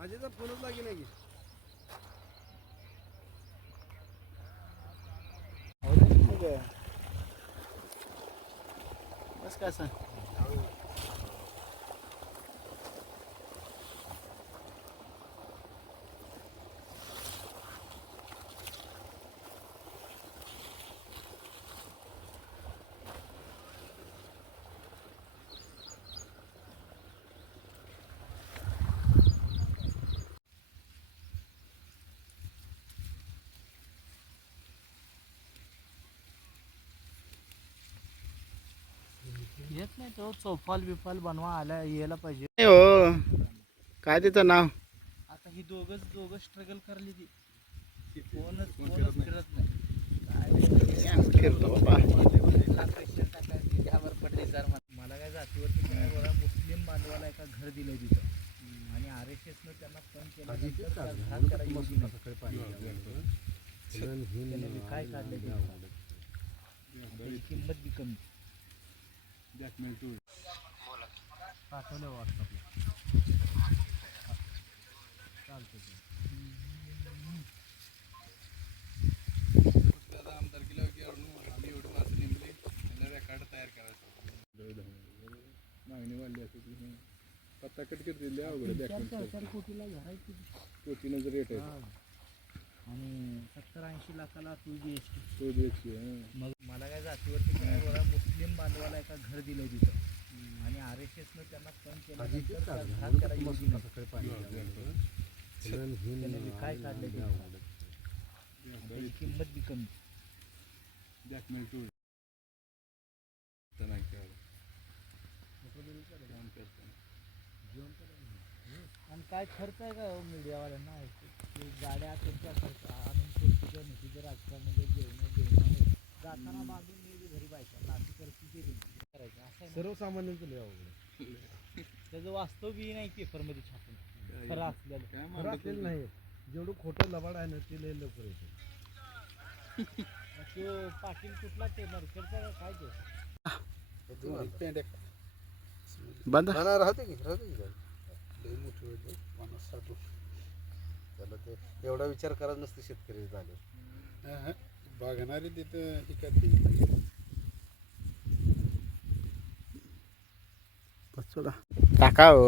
Hello आजीचा फोनच लागे नाही? हो की बस काय सांग येत नाही तो चौफाल बिफाल बनवा आला यायला पाहिजे. हो. काय त्याचं नाव? आता ही दोघच दोघं स्ट्रगल करली ती. कोणच कोणच फिरत नाही. फिरतो त्यावर पडले मला काय जातीवरती काय बोला मुस्लिम बांधवाला एका घर दिलं तिथं. आणि आर एस एसनं त्यांना केला काय काढलं किंमत बी कमी. पाठवलं व्हॉट्सअपला चालतं ते. आमदारकीला आम्ही एवढी माणसं नेमली त्यांना रेकॉर्ड तयार करायचं. मागणी वाढली असेल पत्ता कट अवघड चार चार चार कोटीला घरायची कोटीनं जर रेट हा. आणि सत्तर ऐंशी लाखाला टू बी एच टी. तो द्यायची मग मला काय जातीवरती मुस्लिम घर दिलं तिथं. आणि आर एस एसनं त्यांना फोन केला काय काढलं. त्याची किंमत बी कमी. आणि काय खर्च आहे का हो मीडियावाल्यांना? गाड्या त्यांच्या खर्च. आणून खुर्चीच्या निधीच्या राजकारणामध्ये जेवण जेवण आहे. जाताना बांधून मी घरी बायका. परिस्थिती आहे त्यांची. करायचं असं आहे ना. सर्वसामान्यांचं लय अवघड त्याचं वास्तव बी नाही पेपरमध्ये छापून. खरं असलेलं. खरं असलेलं नाही जेवढं खोटं लबाड आहे ना ते लय लवकर येतं. तो पाटील कुठला ते नरखेडचा का काय तो? बंद. राहते की राहते की लय मोठी होते पन्नास साठ. त्याला ते एवढा विचार करत नसते शेतकरी झाले बघणारे तिथं ही करते सोडा टाका हो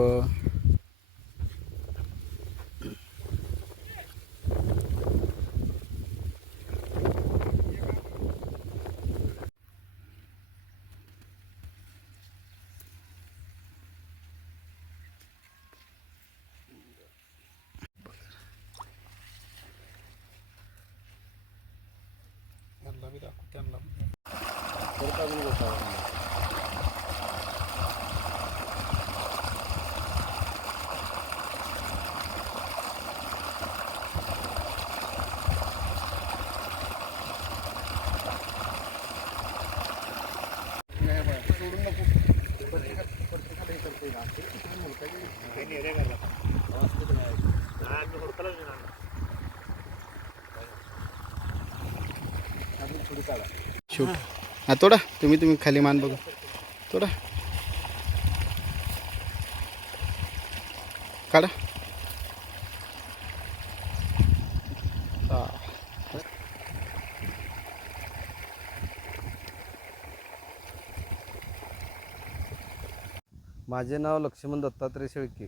त्यांना शूट हा तोडा तुम्ही तुम्ही खाली मान बघा तोडा काढा माझे नाव लक्ष्मण दत्तात्रय शेळके.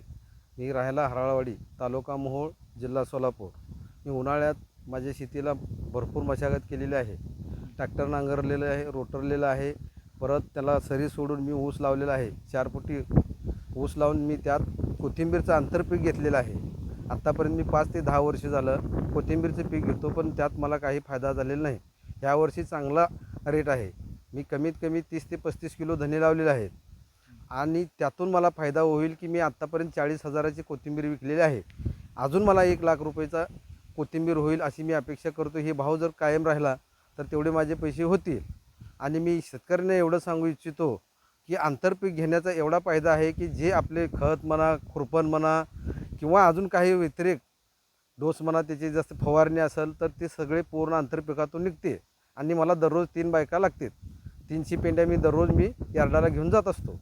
मी राहायला हराळवाडी तालुका मोहोळ जिल्हा सोलापूर. मी उन्हाळ्यात माझ्या शेतीला भरपूर मशागत केलेली आहे. ट्रॅक्टर नांगरलेलं आहे रोटरलेलं आहे. परत त्याला सरी सोडून मी ऊस लावलेला आहे. चार फुटी ऊस लावून मी त्यात कोथिंबीरचं आंतरपीक घेतलेलं आहे. आत्तापर्यंत मी पाच ते दहा वर्ष झालं कोथिंबीरचं पीक घेतो पण त्यात मला काही फायदा झालेला नाही. ह्यावर्षी चांगला रेट आहे. मी कमीत कमी तीस ते पस्तीस किलो धने लावलेले आहेत. आणि त्यातून मला फायदा होईल की मी आत्तापर्यंत चाळीस हजाराची कोथिंबीर विकलेली आहे. अजून मला एक लाख रुपयेचा कोथिंबीर होईल अशी मी अपेक्षा करतो. हे भाव जर कायम राहिला तर तेवढे माझे पैसे होतील. आणि मी शेतकऱ्यांना एवढं सांगू इच्छितो की आंतरपीक घेण्याचा एवढा फायदा आहे की जे आपले खत म्हणा खुरपण म्हणा किंवा अजून काही व्यतिरिक्त डोस म्हणा त्याची जास्त फवारणी असेल तर ते सगळे पूर्ण आंतरपिकातून निघते आणि मला दररोज तीन बायका लागतात तीनशे पेंड्या मी दररोज मी यार्डाला घेऊन जात असतो.